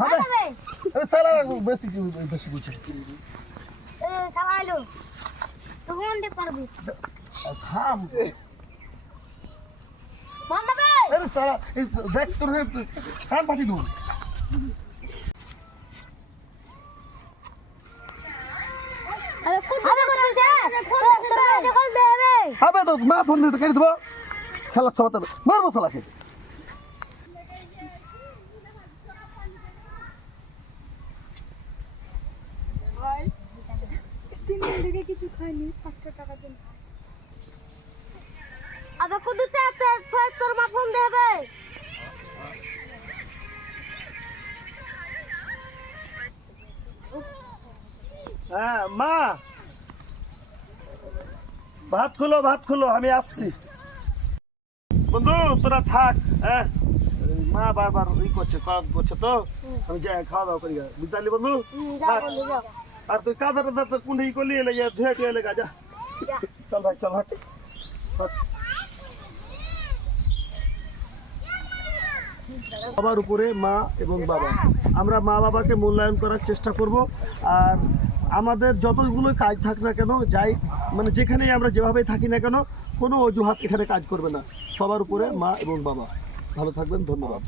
হবে সালা বেশি বেশি বুঝে সালা আইলো তখন দে পারবি থাম মামা বে আরে সালা দেখ তোর কান পাটি দূর আরে কোন দিকে বলছিস ফোন দে রে হবে তো মা ফোন দিতে কেটে দেবো খেলা চালাতে মারবো সালাকে কিছু খাইনি 5 টাকা দিন আবার কোন চাতে তোর মা ফোন দেবে হ্যাঁ মা ভাত খুলো আমি আসছি বন্ধু তোরা থাক হ্যাঁ মা বারবার করছে তো আমি যাই খাওয়া দাওয়া করি বুঝলি বন্ধু যাও বন্ধু যাও আর তুই কাদা টাদা তো কুন্ডি করলি এলে ধুয়ে টুয়ে এলে যা চল ভাই চল হাট সবার উপরে মা এবং বাবা আমরা মা বাবাকে মূল্যায়ন করার চেষ্টা করব আর আমাদের যতগুলো কাজ থাক না কেন যাই মানে যেখানেই আমরা যেভাবেই থাকি না কেন কোনো অজুহাত এখানে কাজ করবে না সবার উপরে মা এবং বাবা ভালো থাকবেন ধন্যবাদ